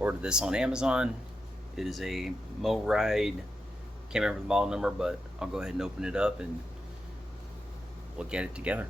Ordered this on Amazon. It is a MoRide. Can't remember the model number, but I'll go ahead and open it up and we'll get it together.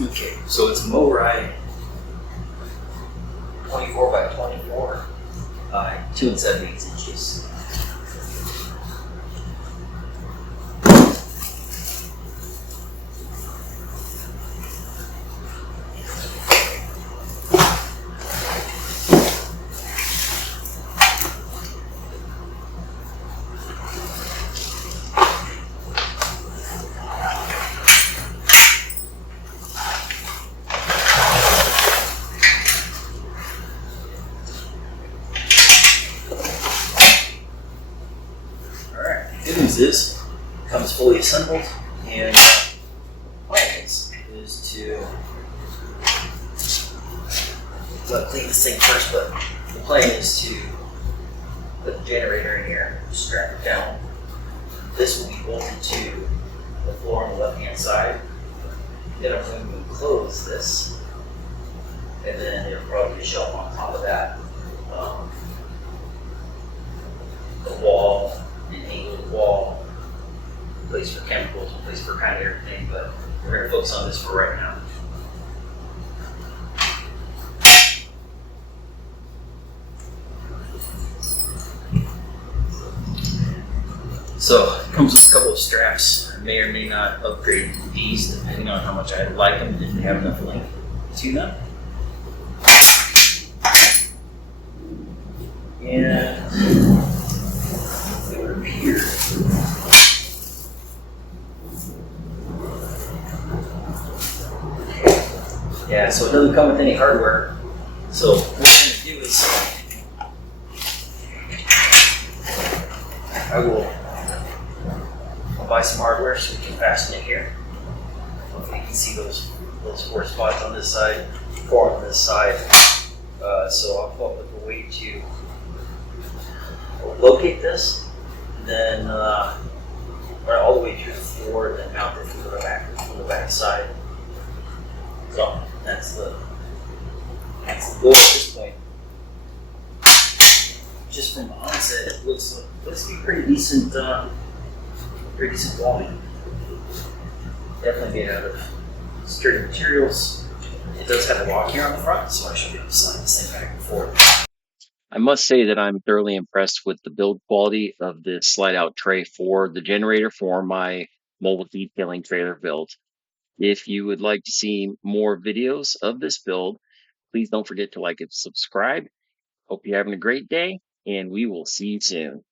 Okay, so it's a MoRide 24 by 24 by 2 7/8 inches. Alright, the good news is it comes fully assembled, and the plan is to clean this thing first, but the plan is to put the generator in here, strap it down. This will be bolted to the floor on the left hand side. Then I'm going to close this, and then there'll probably be a shelf on top of that. The wall, an angled wall, a place for chemicals, a place for kind of everything, but we're going to focus on this for right now. So it comes with a couple of straps. I may or may not upgrade these depending on how much I like them, if they have enough length to them. And they would appear. Yeah, so it doesn't come with any hardware. So what I'm going to do is I'll buy some hardware so we can fasten it here. You can see those 4 spots on this side, 4 on this side. So I'll come up with a way to locate this, and then run all the way through the floor, and then mount it from the back side. So that's the goal at this point. Just from the onset, it looks to be pretty decent quality. Definitely made out of sturdy materials. It does have a lock here on the front, so I should be able to slide this thing back and forth. I must say that I'm thoroughly impressed with the build quality of this slide out tray for the generator for my mobile detailing trailer build. If you would like to see more videos of this build, please don't forget to like and subscribe. Hope you're having a great day, and we will see you soon.